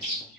Yes.